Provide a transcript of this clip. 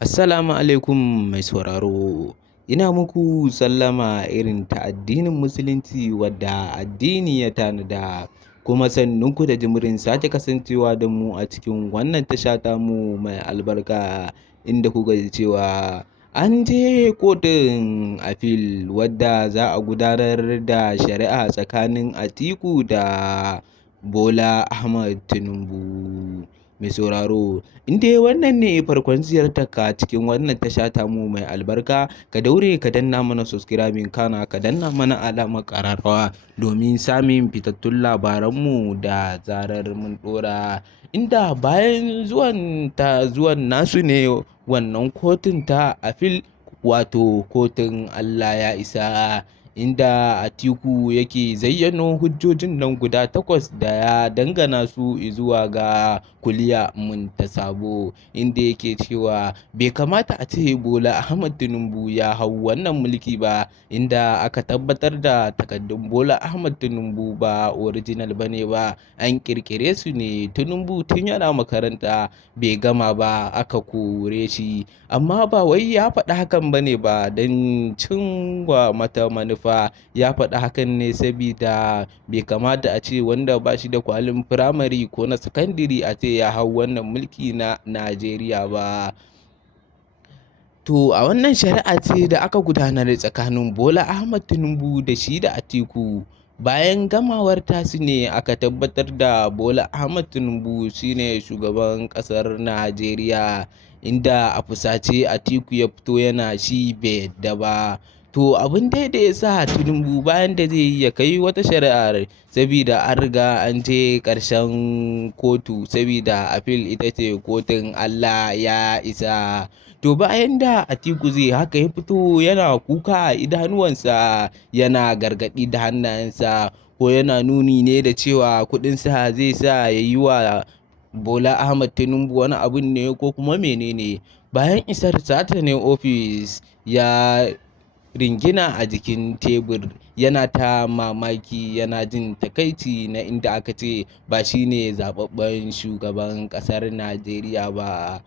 Assalamu alaikum mai sauraro. Ina muku sallama irin ta addinin Musulunci wadda addini ya tanada. Kuma sannunku da jimirin sake kasancewa da mu a cikin wannan tasha tamu mai albarka inda kuka ji cewa an je kotun afil wadda za a gudanar da shari'a tsakanin Atiku da Bola Ahmad Tinubu. Mai sauraro, in dai wannan ne farkon ziyartarka cikin wannan tasha tamu mai albarka, ka daure ka danna mana subscribing kana ka danna mana alamar ƙararrawa domin samun fitattun labaranmu da zarar mun ɗora. Inda bayan zuwan nasu ne wannan kotun ta afil, wato kotun Allah ya isa, inda Atiku yake zayyano hujjojin nan guda 8 da ya dangana su zuwa ga Kuliya Muntasabo, inda yake cewa bai kamata a ce Bola Ahmad Tinubu ya hau wannan mulki ba, inda aka tabbatar da takaddun Bola Ahmad Tinubu ba original bane ba, an kirkire su ne. Tinubu tun yana makaranta bai gama ba aka kore shi, amma ba wai ya faɗi hakan bane ba don cinwa mata manufa, ya faɗi hakan ne sabida bai kamata a ce wanda ba shi da kwalin firamare ko na sakandiri a ce ya hau wannan mulki na Najeriya ba. To a wannan shari'a ce da aka gudanar tsakanin Bola Ahmad Tinubu da shi da Atiku. Bayan gamawar tasu ne aka tabbatar da Bola Ahmad Tinubu shine shugaban ƙasar Najeriya, inda a fusace Atiku ya fito yana shi bai yadda ba. To abin da ya sa Tinubu bayan da zai yi ya kai wata shari'ar, sabida an riga an je ƙarshen kotu, sabida afil ita ce kotun Allah ya isa. To bayan da Atiku zai haka ya fito yana kuka a idanuwansa, yana gargaɗi da hannayensa, ko yana nuni ne da cewa kuɗinsa zai sa ya yi wa Bola Ahmad Tinubu wani abun ne ko kuma menene. Bayan isar sata ne ofis, ya ringina a jikin tebur yana ta mamaki, yana jin takaici na inda aka ce ba shine zababben shugaban ƙasar Najeriya ba.